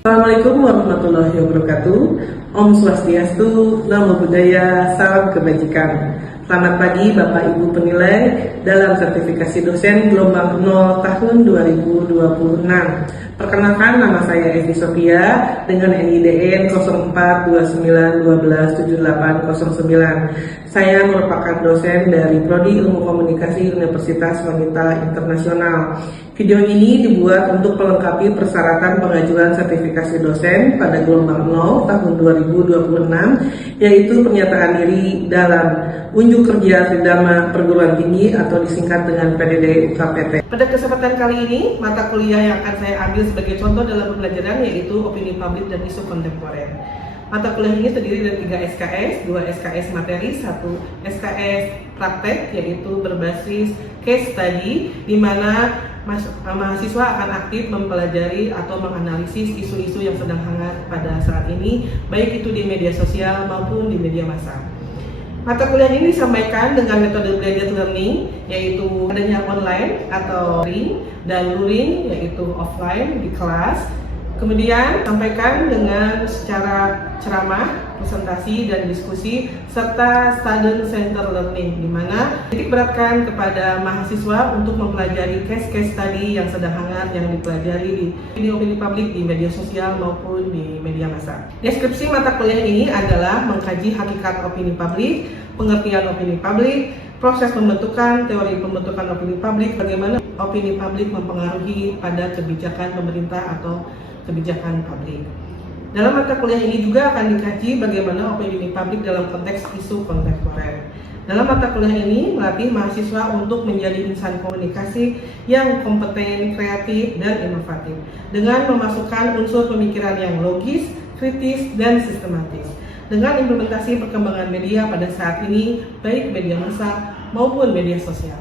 Assalamualaikum warahmatullahi wabarakatuh. Om Swastiastu, Namo Buddhaya, salam kebajikan. Selamat pagi Bapak Ibu penilai dalam sertifikasi dosen gelombang 0 tahun 2026. Perkenalkan, nama saya Evi Sophia dengan NIDN 0429127809. Saya merupakan dosen dari Prodi Ilmu Komunikasi Universitas Wanita Internasional. Video ini dibuat untuk melengkapi persyaratan pengajuan sertifikasi dosen pada gelombang 0 tahun 2026, yaitu pernyataan diri dalam unjuk kerja Tridharma Perguruan Tinggi atau disingkat dengan PDD UKPT. Pada kesempatan kali ini, mata kuliah yang akan saya ambil sebagai contoh dalam pembelajaran yaitu opini publik dan isu kontemporer. Mata kuliah ini terdiri dari 3 SKS, 2 SKS materi, 1 SKS praktek yaitu berbasis case study, di mana mahasiswa akan aktif mempelajari atau menganalisis isu-isu yang sedang hangat pada saat ini, baik itu di media sosial maupun di media massa. Mata kuliah ini disampaikan dengan metode blended learning, yaitu adanya online atau luring dan luring yaitu offline di kelas. Kemudian sampaikan dengan secara ceramah, presentasi dan diskusi serta student center learning, di mana titik beratkan kepada mahasiswa untuk mempelajari case study yang sedang hangat yang dipelajari di opini publik di media sosial maupun di media massa. Deskripsi mata kuliah ini adalah mengkaji hakikat opini publik, pengertian opini publik, proses pembentukan, teori pembentukan opini publik, bagaimana opini publik mempengaruhi pada kebijakan pemerintah atau kebijakan publik. Dalam mata kuliah ini juga akan dikaji bagaimana opini publik dalam konteks isu kontemporer. Dalam mata kuliah ini melatih mahasiswa untuk menjadi insan komunikasi yang kompeten, kreatif, dan inovatif dengan memasukkan unsur pemikiran yang logis, kritis, dan sistematis. Dengan implementasi perkembangan media pada saat ini, baik media massa maupun media sosial.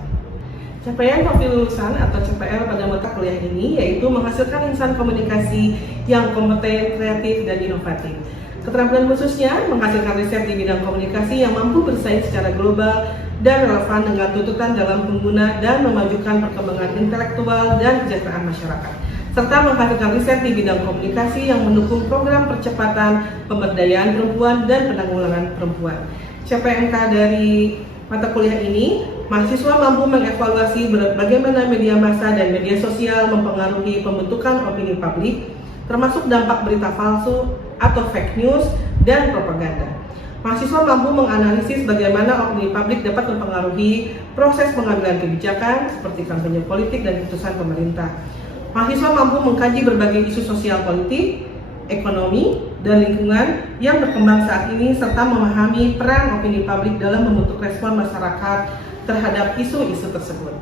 Capaian profil lulusan atau CPL pada mata kuliah ini yaitu menghasilkan insan komunikasi yang kompeten, kreatif, dan inovatif. Keterampilan khususnya menghasilkan riset di bidang komunikasi yang mampu bersaing secara global dan relevan dengan tuntutan dalam pengguna dan memajukan perkembangan intelektual dan kesejahteraan masyarakat, serta menghasilkan riset di bidang komunikasi yang mendukung program percepatan pemberdayaan perempuan dan penanggulangan perempuan. CPMK dari mata kuliah ini, mahasiswa mampu mengevaluasi bagaimana media massa dan media sosial mempengaruhi pembentukan opini publik, termasuk dampak berita palsu atau fake news dan propaganda. Mahasiswa mampu menganalisis bagaimana opini publik dapat mempengaruhi proses pengambilan kebijakan seperti kampanye politik dan keputusan pemerintah. Mahasiswa mampu mengkaji berbagai isu sosial politik, ekonomi, dan lingkungan yang berkembang saat ini serta memahami peran opini publik dalam membentuk respon masyarakat terhadap isu-isu tersebut.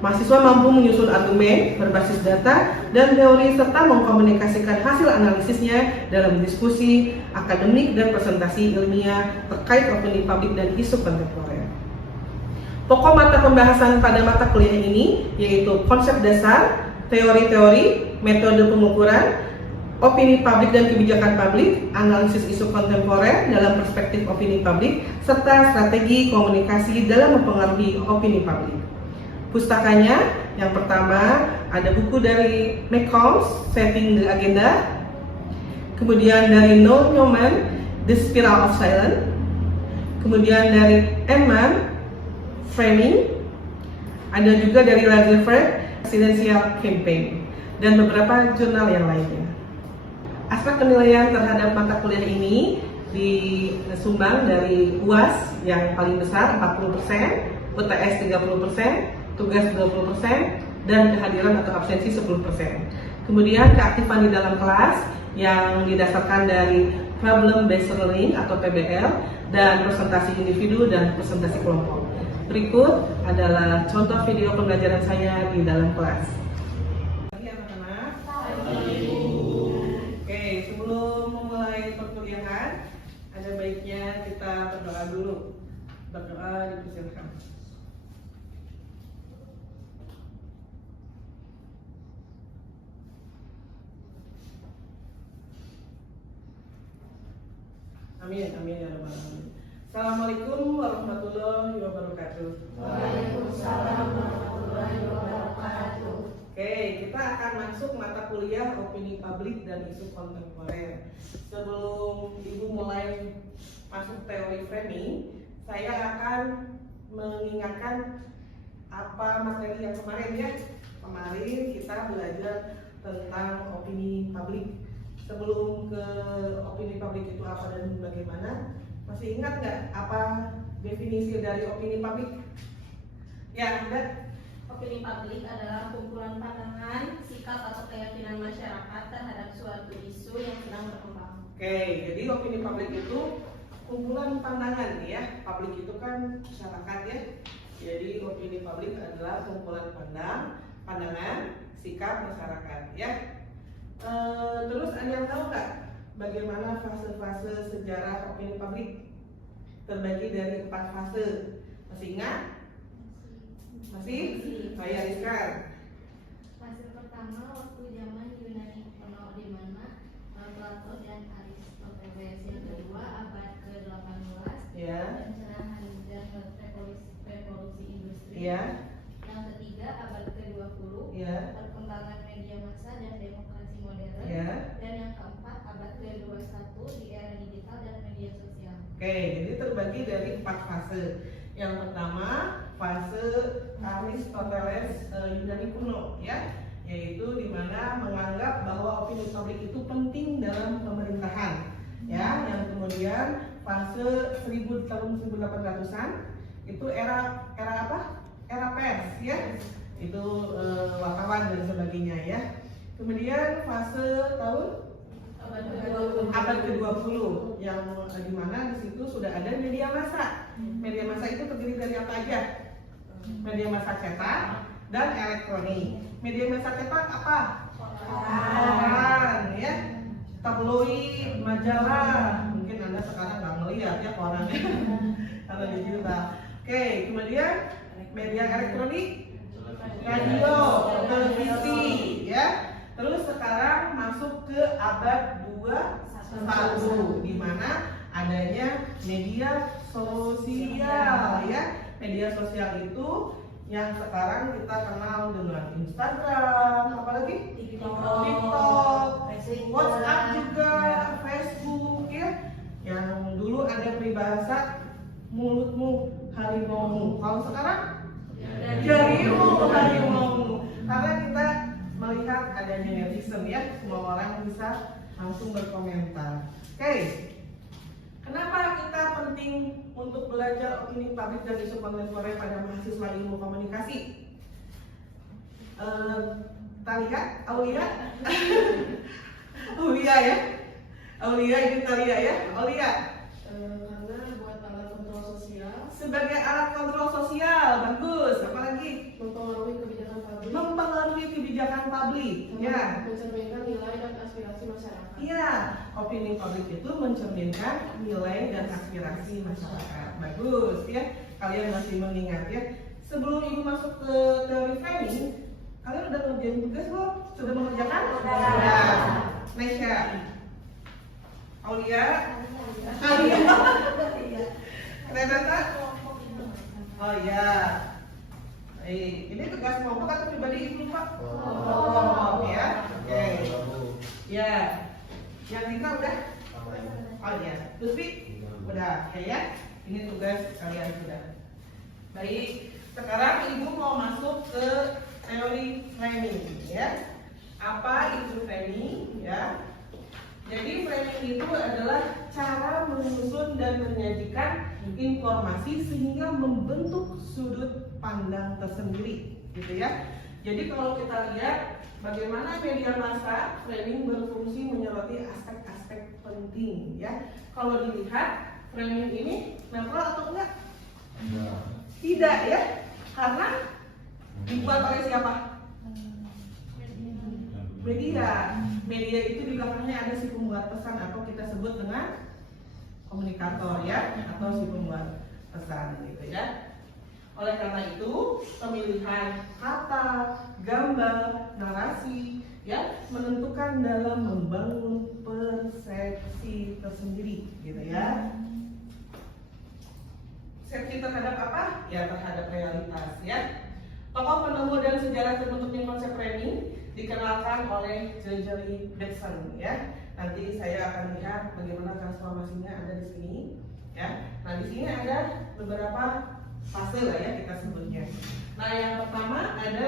Mahasiswa mampu menyusun argumen berbasis data dan teori serta mengkomunikasikan hasil analisisnya dalam diskusi, akademik, dan presentasi ilmiah terkait opini publik dan isu kontemporer. Pokok mata pembahasan pada mata kuliah ini yaitu konsep dasar, teori-teori, metode pengukuran, opini publik dan kebijakan publik, analisis isu kontemporer dalam perspektif opini publik, serta strategi komunikasi dalam mempengaruhi opini publik. Pustakanya, yang pertama ada buku dari McCombs, Setting the Agenda, kemudian dari Noel Newman, The Spiral of Silence, kemudian dari Emman, Framing, ada juga dari Lagerfeld, Presidential Campaign, dan beberapa jurnal yang lainnya. Aspek penilaian terhadap mata kuliah ini disumbang dari UAS yang paling besar 40%, UTS 30%, tugas 20%, dan kehadiran atau absensi 10%. Kemudian keaktifan di dalam kelas yang didasarkan dari problem based learning atau PBL dan presentasi individu dan presentasi kelompok. Berikut adalah contoh video pembelajaran saya di dalam kelas. Sebelum memulai perkuliahan, ada baiknya kita berdoa dulu. Berdoa dipersilakan. Amin, amin ya rabbal alamin. Assalamualaikum warahmatullahi wabarakatuh. Waalaikumsalam warahmatullahi wabarakatuh. Oke, kita akan masuk mata kuliah opini publik dan isu kontemporer. Sebelum Ibu mulai masuk teori framing, saya akan mengingatkan apa materi yang kemarin ya. Kemarin kita belajar tentang opini publik. Sebelum ke opini publik itu apa dan bagaimana, masih ingat nggak apa definisi dari opini publik? Ya, ada. Opini publik adalah kumpulan pandangan, sikap atau keyakinan masyarakat terhadap suatu isu yang sedang berkembang. Oke, jadi opini publik itu kumpulan pandangan ya. Publik itu kan masyarakat ya. Jadi opini publik adalah kumpulan pandangan, sikap masyarakat ya. Terus ada yang tahu nggak bagaimana fase-fase sejarah opini publik? Terbagi dari 4 fase. Masih ingat? Masih? Saya Rizkan. Fase pertama waktu zaman Yunani kuno di mana Plato dan Aristoteles. Yang kedua abad ke-18 Ya. pencerahan dan revolusi industri. Ya. Yang ketiga abad ke-20 Ya. perkembangan media massa dan demokrasi modern. Ya. Dan yang keempat abad ke-21 di era digital dan media sosial. Oke, jadi terbagi dari 4 fase. Yang pertama fase Aristoteles Yunani kuno ya, yaitu dimana menganggap bahwa opini publik itu penting dalam pemerintahan ya. Yang kemudian fase tahun 1800-an itu era apa? Era pers ya, itu wartawan dan sebagainya ya. Kemudian fase tahun abad ke-20 yang dimana di situ sudah ada media massa. Media massa itu terdiri dari apa aja? Media massa cetak dan elektronik. Media massa cetak apa? Koran ya, tabloid, majalah. Mungkin Anda sekarang nggak melihat ya korannya kalau digital. Oke, kemudian media elektronik, radio, televisi ya. Terus sekarang masuk ke abad 21 di mana adanya media sosial ya. Media sosial itu yang sekarang kita kenal dengan Instagram, apalagi TikTok, WhatsApp juga, Facebook ya. Yang dulu ada peribahasa mulutmu harimaumu, kalau sekarang jarimu harimaumu. Karena kita melihat adanya netizen ya, semua orang bisa langsung berkomentar. Oke, kenapa kita penting untuk belajar opini publik dan isu kontemporer pada mahasiswa ilmu komunikasi? Kita lihat Aulia, Aulia ya, Aulia ini Talia ya, Aulia. Karena buat alat kontrol sosial, Sebagai alat kontrol sosial, bagus. Apalagi mempengaruhi kebijakan publik, mempengaruhi kebijakan publik. Ya. mencerminkan nilai dan aspirasi masyarakat. Iya, opini publik itu mencerminkan nilai dan aspirasi masyarakat. Bagus ya, kalian masih mengingat ya. Sebelum Ibu masuk ke teori framing, kalian udah ngerjain tugas belum? Sudah mengerjakan? Sudah. Nesya, Aulia, Renata. Oh iya. Ini tugas kelompok atau pribadi Ibu Pak? Oh ya. Oke. Ya. Yang Dika udah? Oh ya. Lutfi? Udah. Oke ya. Ini tugas kalian sudah. Baik. Sekarang Ibu mau masuk ke teori framing ya. Apa itu framing ya? Jadi framing itu adalah cara menyusun dan menyajikan informasi sehingga membentuk sudut pandang tersendiri, gitu ya. Jadi kalau kita lihat bagaimana media massa, framing berfungsi menyoroti aspek-aspek penting, ya. Kalau dilihat framing ini netral atau enggak? Tidak ya, karena dibuat oleh siapa? Media. Media itu di belakangnya ada si pembuat pesan atau kita sebut dengan komunikator ya, atau si pembuat pesan gitu ya. Oleh karena itu pemilihan kata, gambar, narasi ya menentukan dalam membangun persepsi tersendiri gitu ya. Persepsi terhadap apa? Ya terhadap realitas ya. Tokoh penemu dan sejarah terbentuknya konsep framing dikenalkan oleh Gregory Bateson ya. Nanti saya akan lihat bagaimana transformasinya ada di sini ya. Nah di sini ada beberapa fase lah ya kita sebutnya. Nah yang pertama ada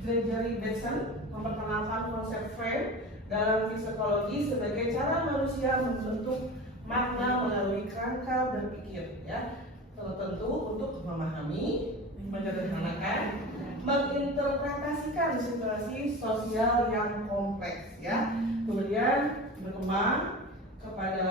Gregory Bateson memperkenalkan konsep frame dalam psikologi sebagai cara manusia membentuk makna melalui kerangka berpikir ya. Tentu untuk memahami, menyederhanakan, menginterpretasikan situasi sosial yang kompleks ya. Kemudian berkembang kepada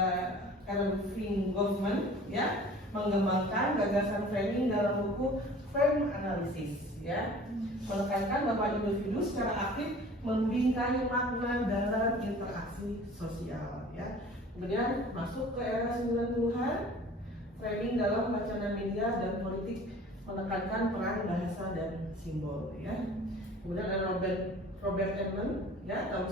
Erving Goffman ya, mengembangkan gagasan framing dalam buku Frame Analysis ya, menekankan bahwa individu secara aktif membingkai makna dalam interaksi sosial ya. Kemudian masuk ke era 90-an, framing dalam wacana media dan politik menekankan peran bahasa dan simbol ya. Kemudian ada Robert Edelman ya tahun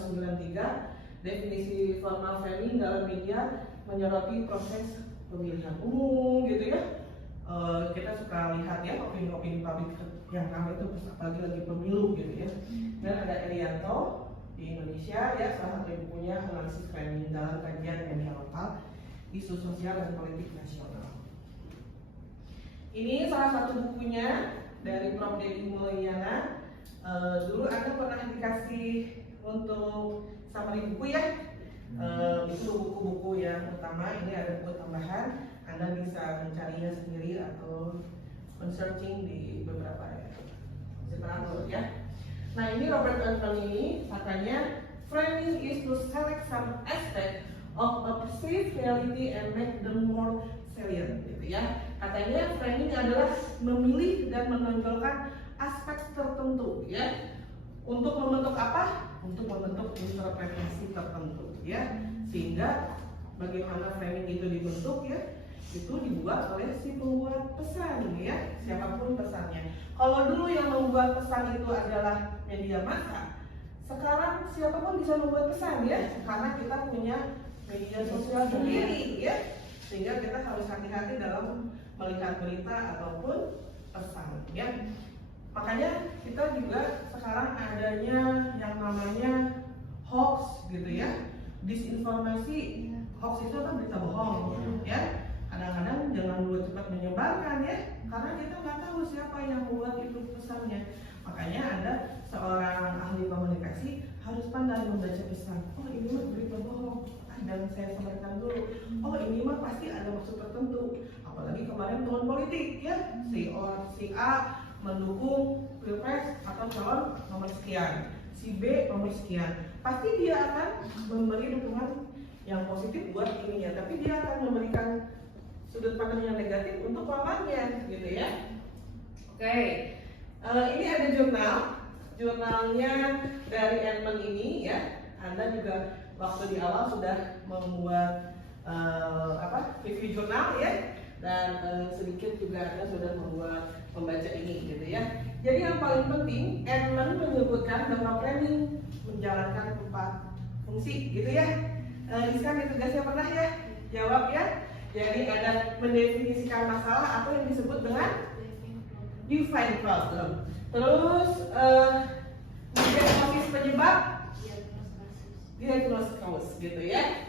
93, definisi formal framing dalam media menyoroti proses pemilihan umum gitu ya. Kita suka lihat ya opini-opini publik yang kami itu apalagi lagi pemilu gitu ya. Dan ada Erianto di Indonesia ya, salah satu bukunya analisis framing dalam kajian media lokal, isu sosial dan politik nasional. Ini salah satu bukunya dari Prof. Dedi Mulyana. Dulu Anda pernah dikasih untuk summary buku ya. Itu buku-buku yang utama. Ini ada buku tambahan. Anda bisa mencarinya sendiri atau men-searching di beberapa literatur ya. Nah ini Robert Edelman ini katanya framing is to select some aspect of a perceived reality and make them more salient gitu ya. Katanya framing adalah memilih dan menonjolkan aspek tertentu ya. Untuk membentuk apa? Untuk membentuk interpretasi tertentu ya. Sehingga bagaimana framing itu dibentuk ya, itu dibuat oleh si pembuat pesan ya, siapapun pesannya. Kalau dulu yang membuat pesan itu adalah media massa, sekarang siapapun bisa membuat pesan ya, karena kita punya media sosial sendiri ya. Sehingga kita harus hati-hati dalam melihat berita ataupun pesan ya. Makanya kita juga sekarang adanya yang namanya hoax gitu ya, disinformasi. Hoax itu kan berita bohong ya. Kadang-kadang jangan dulu cepat menyebarkan ya, karena kita nggak tahu siapa yang membuat itu pesannya. Makanya Anda seorang ahli komunikasi harus pandai membaca pesan. Oh ini mah berita bohong, dan saya sampaikan dulu. Oh ini mah pasti ada maksud tertentu. Apalagi kemarin tahun politik ya, si A mendukung pilpres atau calon nomor sekian, si B nomor sekian. Pasti dia akan memberi dukungan yang positif buat ininya, tapi dia akan memberikan sudut pandang yang negatif untuk lawannya gitu ya. Oke. Ini ada jurnalnya dari Edelman ini ya. Anda juga waktu di awal sudah membuat review jurnal ya, dan sedikit juga Anda sudah membaca ini gitu ya. Jadi yang paling penting Edelman menyebutkan bahwa framing menjalankan 4 fungsi gitu ya. Iskan itu tugasnya pernah ya jawab ya. Jadi ada mendefinisikan masalah atau yang disebut dengan define problem. Terus diagnosis penyebab, diagnosis cause gitu ya.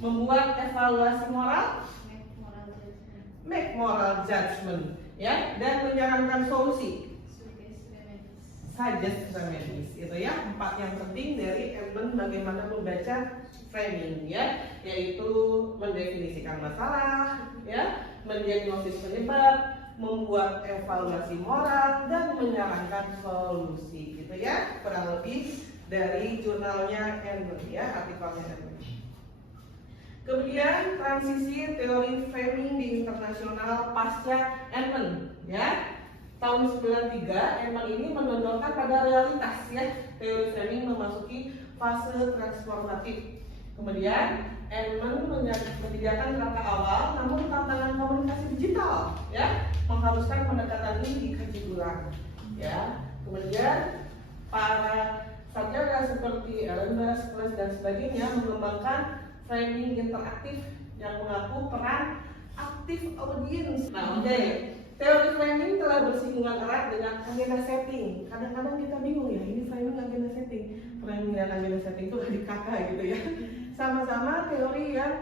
Membuat evaluasi moral, make moral judgment ya, dan menyarankan solusi, suggest remedies itu ya. 4 yang penting dari Edelman bagaimana membaca framing ya, yaitu mendefinisikan masalah ya, mendiagnosis penyebab, membuat evaluasi moral, dan menyarankan solusi gitu ya. Kurang lebih dari jurnalnya Edelman ya, artikelnya Edelman. Kemudian transisi teori framing di internasional pasca Edelman ya. Tahun 93 Edelman ini menonjolkan pada realitas ya, teori framing memasuki fase transformatif. Kemudian Edelman menyediakan langkah awal, namun tantangan komunikasi digital ya mengharuskan pendekatan ini dikaji ulang ya. Kemudian para sarjana seperti Ellen Bass, dan sebagainya mengembangkan framing interaktif yang mengaku peran aktif audiens. Nah, Teori framing telah bersinggungan erat dengan agenda setting. Kadang-kadang kita bingung ya, ini framing agenda setting. Framing dan agenda setting itu adik kakak gitu ya. Sama-sama teori yang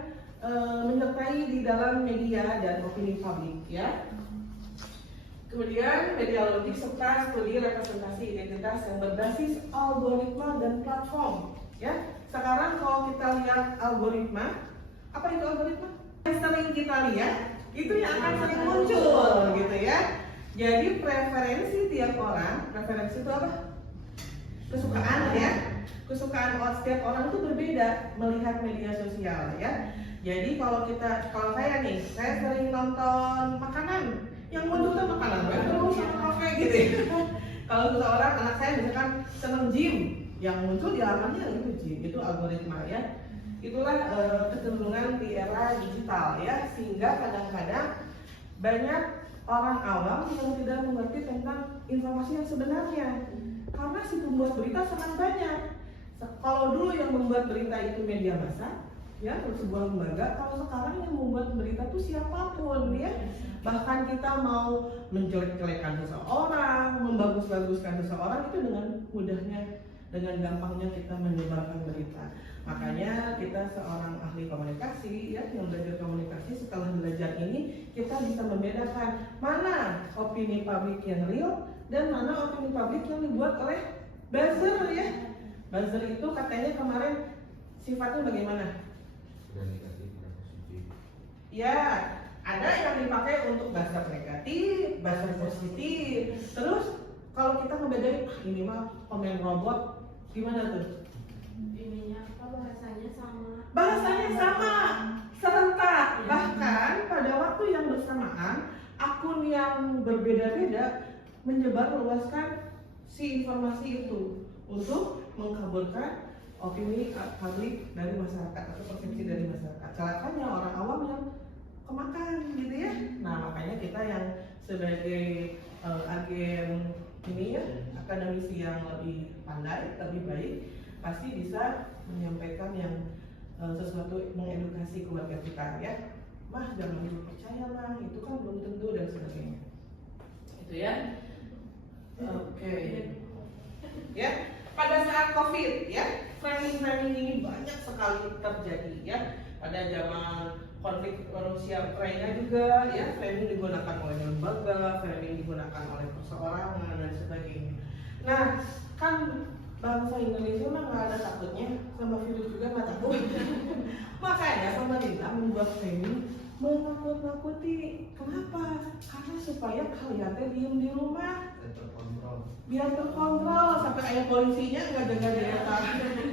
menyertai di dalam media dan opini publik ya. Kemudian medialogic serta studi representasi identitas yang berbasis algoritma dan platform ya. Sekarang kalau kita lihat algoritma, apa itu algoritma? Yang sering kita lihat itu yang akan sering muncul gitu ya. Jadi preferensi tiap orang, preferensi itu apa? Kesukaan ya. Kesukaan setiap orang itu berbeda melihat media sosial ya. Jadi kalau saya nih, saya sering nonton makanan, yang muncul tuh makanan baru sama kafe gitu ya. Kalau seseorang, anak saya misalkan seneng gym, yang muncul di halamannya itu gym, itu algoritma ya. Itulah kecenderungan di era digital ya, sehingga kadang-kadang banyak orang awam yang tidak mengerti tentang informasi yang sebenarnya karena si pembuat berita sangat banyak. Kalau dulu yang membuat berita itu media massa ya, sebuah lembaga, kalau sekarang yang membuat berita itu siapapun ya. Bahkan kita mau menjelek-jelekan seseorang, membagus-baguskan seseorang itu dengan mudahnya, dengan gampangnya kita menyebarkan berita. Makanya kita seorang ahli komunikasi ya, yang belajar komunikasi, setelah belajar ini kita bisa membedakan mana opini publik yang real dan mana opini publik yang dibuat oleh buzzer ya. Buzzer itu katanya kemarin sifatnya bagaimana? Sudah negatif, sudah positif. Ya, ada yang dipakai untuk buzzer negatif, buzzer positif. Terus kalau kita ngebedain, ini mah komen robot, gimana tuh? Ininya apa, bahasanya sama. Bahasanya sama, serentak. Bahkan pada waktu yang bersamaan, akun yang berbeda-beda menyebarluaskan si informasi itu untuk mengkaburkan opini publik dari masyarakat atau persepsi dari masyarakat. Celakanya orang awam yang kemakan gitu ya. Nah makanya kita yang sebagai agen ini ya, akademisi yang lebih pandai, lebih baik, pasti bisa menyampaikan yang sesuatu, mengedukasi keluarga kita ya. Mah jangan dulu percaya mah, itu kan belum tentu dan sebagainya. Itu ya. Oke. Ya, pada saat COVID ya, framing ini banyak sekali terjadi ya. Pada zaman konflik Rusia Ukraina juga ya, framing digunakan oleh lembaga, framing digunakan oleh perseorangan dan sebagainya. Nah, kan bangsa Indonesia mah nggak ada takutnya, sama virus juga nggak takut. Makanya pemerintah membuat framing menakut-nakuti. Kenapa? Karena supaya kalian diem di rumah, biar terkontrol, sampai kayak polisinya nggak jaga data.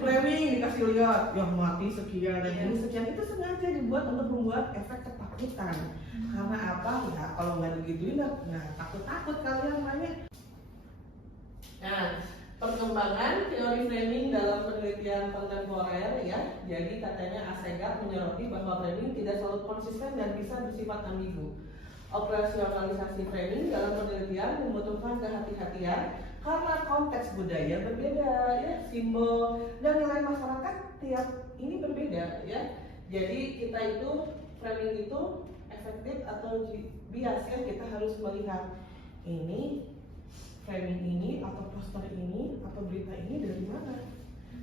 Framing dikasih lihat yang mati sekian dan ini sekian, itu sengaja dibuat untuk membuat efek ketakutan. Karena apa ya, kalau nggak digituin nah takut-takut kalian banyak. Nah, perkembangan teori framing dalam penelitian kontemporer ya, jadi katanya Assegaf menyoroti bahwa framing tidak selalu konsisten dan bisa bersifat ambigu. Operasionalisasi framing dalam penelitian membutuhkan kehati-hatian karena konteks budaya berbeda ya, simbol dan nilai masyarakat tiap ini berbeda ya. Jadi kita itu framing itu efektif atau bias ya, kita harus melihat ini framing ini atau poster ini atau berita ini dari mana?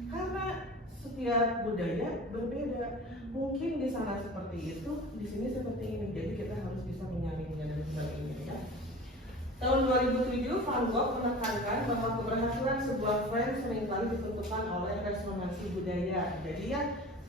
Karena setiap budaya berbeda. Mungkin di sana seperti itu, di sini seperti ini. Jadi kita harus bisa menyaringnya dan sebagainya ya. Tahun 2007 Van Gogh menekankan bahwa keberhasilan sebuah frame seringkali ditentukan oleh resonansi budaya. Jadi ya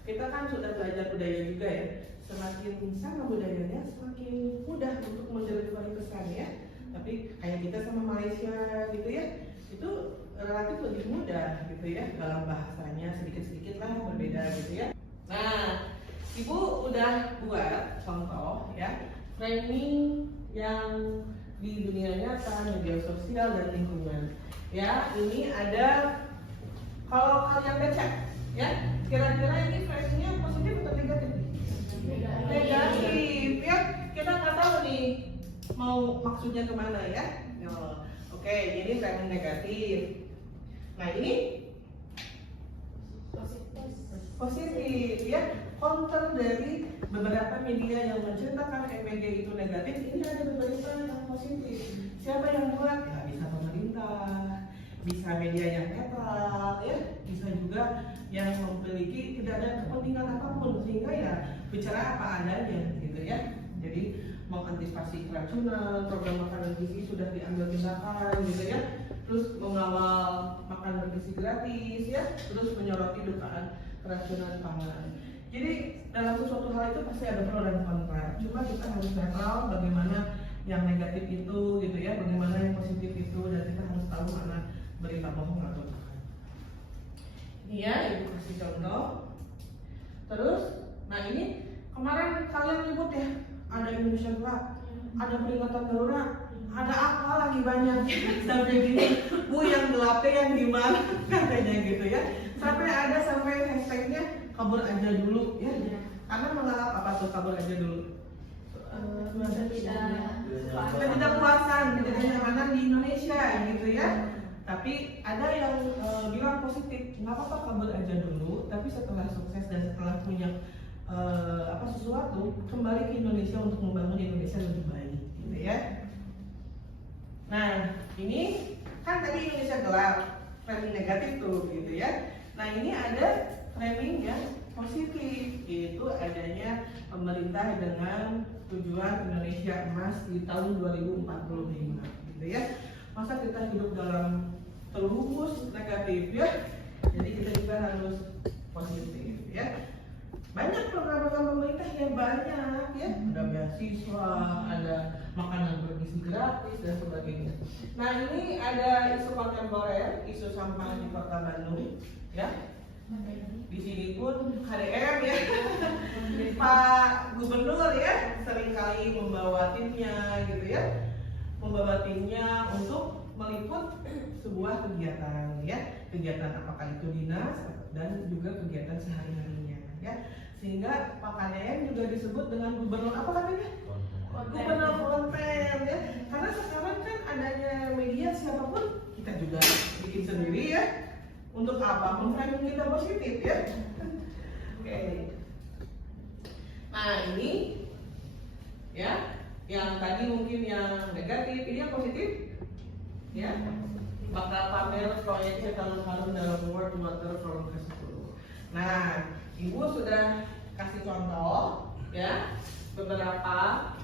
kita kan sudah belajar budaya juga ya. Semakin sama budayanya, semakin mudah untuk mendelivery pesan ya. Tapi kayak kita sama Malaysia gitu ya, itu relatif lebih mudah gitu ya, dalam bahasanya sedikit-sedikit lah berbeda gitu ya. Nah, Ibu udah buat contoh ya, framing yang di dunia nyata, media sosial dan lingkungan. Ya, ini ada, kalau kalian baca ya, kira-kira ini framingnya positif atau negatif? Negatif ya, kita nggak tahu nih mau maksudnya kemana ya. Oke, ini framing negatif. Nah ini positif ya. Counter dari beberapa media yang menceritakan MBG itu negatif, ini ada beberapa yang positif. Siapa yang buat? Ya bisa pemerintah, bisa media yang netral ya, bisa juga yang memiliki tidak ada kepentingan apapun, sehingga ya bicara apa adanya gitu ya. Jadi mengantisipasi keracunan, program makanan gizi sudah diambil tindakan gitu ya, terus mengawal makanan bergizi gratis ya, terus menyoroti dugaan keracunan pangan. Jadi dalam sesuatu hal itu pasti ada pro dan kontra. Cuma kita harus netral bagaimana yang negatif itu gitu ya, bagaimana yang positif itu, dan kita harus tahu mana berita bohong atau bukan. Ini ya, ibu kasih contoh. Terus, nah ini kemarin kalian ribut ya, ada Indonesia Gelap, ada peringatan darurat, ada apa lagi banyak sampai gini, Bu yang gelapnya yang gimana katanya gitu ya, sampai ada sampai hashtagnya kabur aja dulu ya, karena menganggap apa tuh kabur aja dulu? Ketidakpuasan, ketidaknyamanan di Indonesia gitu ya. Tapi ada yang bilang positif, nggak apa-apa kabur aja dulu, tapi setelah sukses dan setelah punya sesuatu, kembali ke Indonesia untuk membangun Indonesia lebih baik gitu ya. Nah ini kan tadi Indonesia Gelap, framing negatif tuh gitu ya. Nah ini ada framing yang positif, yaitu adanya pemerintah dengan tujuan Indonesia Emas di tahun 2045 gitu ya. Masa kita hidup dalam terus negatif ya, jadi kita juga harus positif ya. Banyak program-program pemerintah yang banyak ya, ada beasiswa, ada makanan bergizi gratis dan sebagainya. Nah ini ada isu kontemporer, isu sampah di Kota Bandung ya. Di sini pun HDM ya, Pak Gubernur ya seringkali membawa timnya gitu ya, membawa timnya untuk meliput sebuah kegiatan ya, kegiatan apakah itu dinas dan juga kegiatan sehari-harinya ya, sehingga Pak Kaden juga disebut dengan gubernur apa katanya? Gubernur konten ya, karena sekarang kan adanya media siapapun kita juga bikin sendiri ya, untuk apa? Memframing kita positif ya. Oke. Nah ini ya, yang tadi mungkin yang negatif, ini yang positif ya. Bakal pamer proyek Citarum Harum dalam World Water Forum ke-10. Nah, Ibu sudah kasih contoh ya beberapa.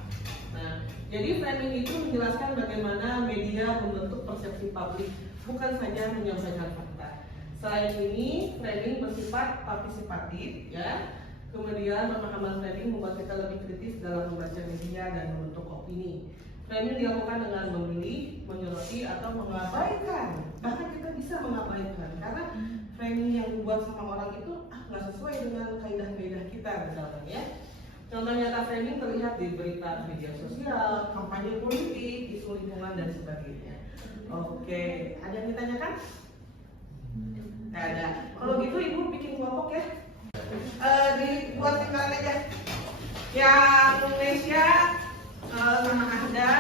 Nah, jadi framing itu menjelaskan bagaimana media membentuk persepsi publik, bukan saja menyampaikan fakta. Selain ini, framing bersifat partisipatif ya. Kemudian pemahaman framing membuat kita lebih kritis dalam membaca media dan membentuk opini. Framing dilakukan dengan memilih, menyoroti atau mengabaikan. Bahkan kita bisa mengabaikan karena framing yang dibuat sama orang itu nggak sesuai dengan kaidah-kaidah kita misalnya ya. Contoh nyata framing terlihat di berita media sosial, kampanye politik, isu lingkungan dan sebagainya. Oke, ada yang ditanyakan? Nggak ada. Kalau gitu Ibu bikin kelompok ya. Dibuat tingkalan aja. Yang Indonesia sama ada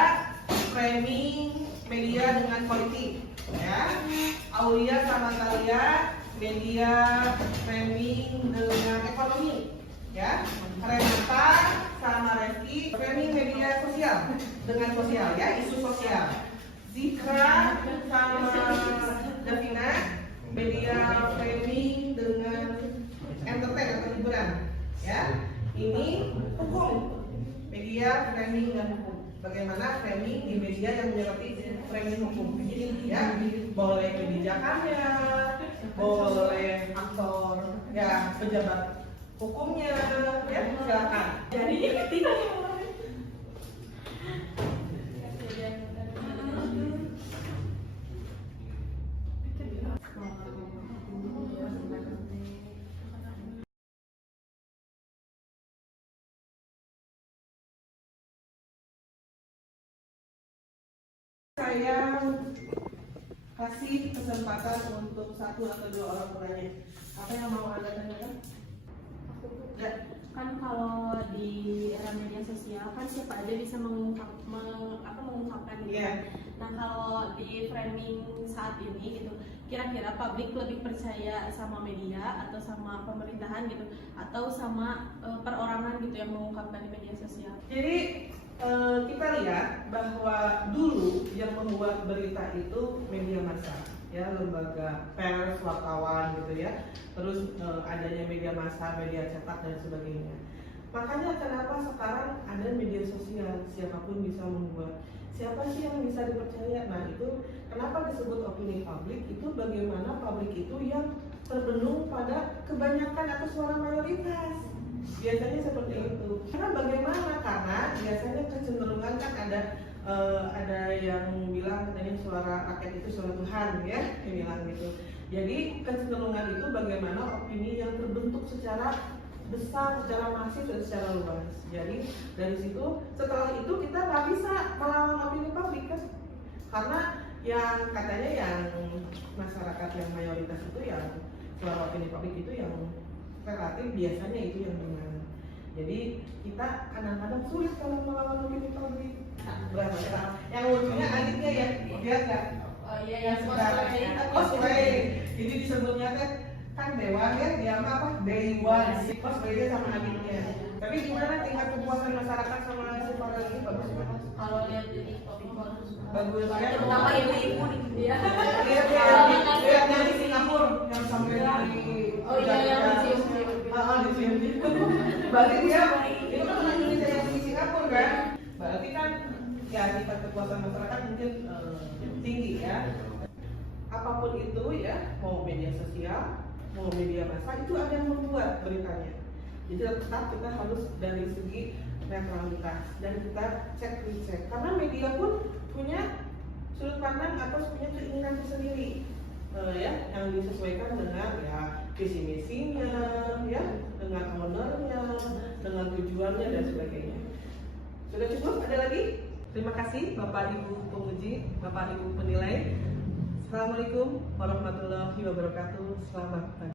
framing media dengan politik ya. Aulia sama Talia media framing dengan ekonomi ya. Renata sama Reski framing media sosial dengan sosial ya, isu sosial. Zikra sama Davina media framing dengan entertain atau hiburan ya. Ini hukum, media framing dan hukum. Bagaimana framing di media yang menyoroti framing hukum ya, boleh kebijakannya, boleh aktor ya, pejabat hukumnya ya, silakan. Jadi saya kasih kesempatan untuk satu atau dua orang penanya. Apa yang mau Anda tanyakan? Ya. Kan kalau di era media sosial kan siapa aja bisa mengungkapkan gitu. Yeah. Nah kalau di framing saat ini gitu, kira-kira publik lebih percaya sama media atau sama pemerintahan gitu, atau sama perorangan gitu yang mengungkapkan di media sosial? Jadi kita lihat bahwa dulu yang membuat berita itu media massa, ya, lembaga pers, wartawan gitu ya, terus adanya media massa, media cetak dan sebagainya. Makanya kenapa sekarang ada media sosial, siapapun bisa membuat. Siapa sih yang bisa dipercaya? Nah itu kenapa disebut opini publik, itu bagaimana publik itu yang terbendung pada kebanyakan atau suara mayoritas. Biasanya seperti itu. Karena bagaimana? Karena biasanya kecenderungan kan ada yang bilang katanya suara rakyat itu suara Tuhan, ya, yang bilang gitu. Jadi kecenderungan itu bagaimana opini yang terbentuk secara besar, secara masif dan secara luas. Jadi dari situ, setelah itu kita nggak bisa melawan opini publik kan? Karena yang katanya yang masyarakat yang mayoritas itu yang suara opini publik itu yang relatif biasanya itu yang benar. Jadi kita kadang-kadang sulit kalau melawan opini publik. Berapa ya? Yang lucunya adiknya ya, lihat nggak? Oh iya, yang Cosplay. Jadi disebutnya kan dewan ya, dia apa? Dewan. Cosplay sama adiknya. Tapi gimana tingkat kepuasan masyarakat sama si Farel ini bagus nggak? Kalau lihat di TikTok Bagus ya. terutama ibu-ibu di dia. Lihat yang di Singapura yang sampai di Oh iya, yang di di berarti dia itu kan orang Indonesia yang di Singapura kan? Berarti kan ya tingkat kepuasan masyarakat mungkin tinggi ya. Apapun itu ya, mau media sosial, mau media massa, itu ada yang membuat beritanya. Jadi tetap kita harus dari segi netralitas dan kita cek recheck, karena media pun punya sudut pandang atau punya keinginan tersendiri, ya, yang disesuaikan dengan ya visi misinya, ya, dengan ownernya, dengan tujuannya dan sebagainya. Sudah cukup? Ada lagi? Terima kasih Bapak Ibu penguji, Bapak Ibu penilai. Assalamualaikum warahmatullahi wabarakatuh. Selamat pagi.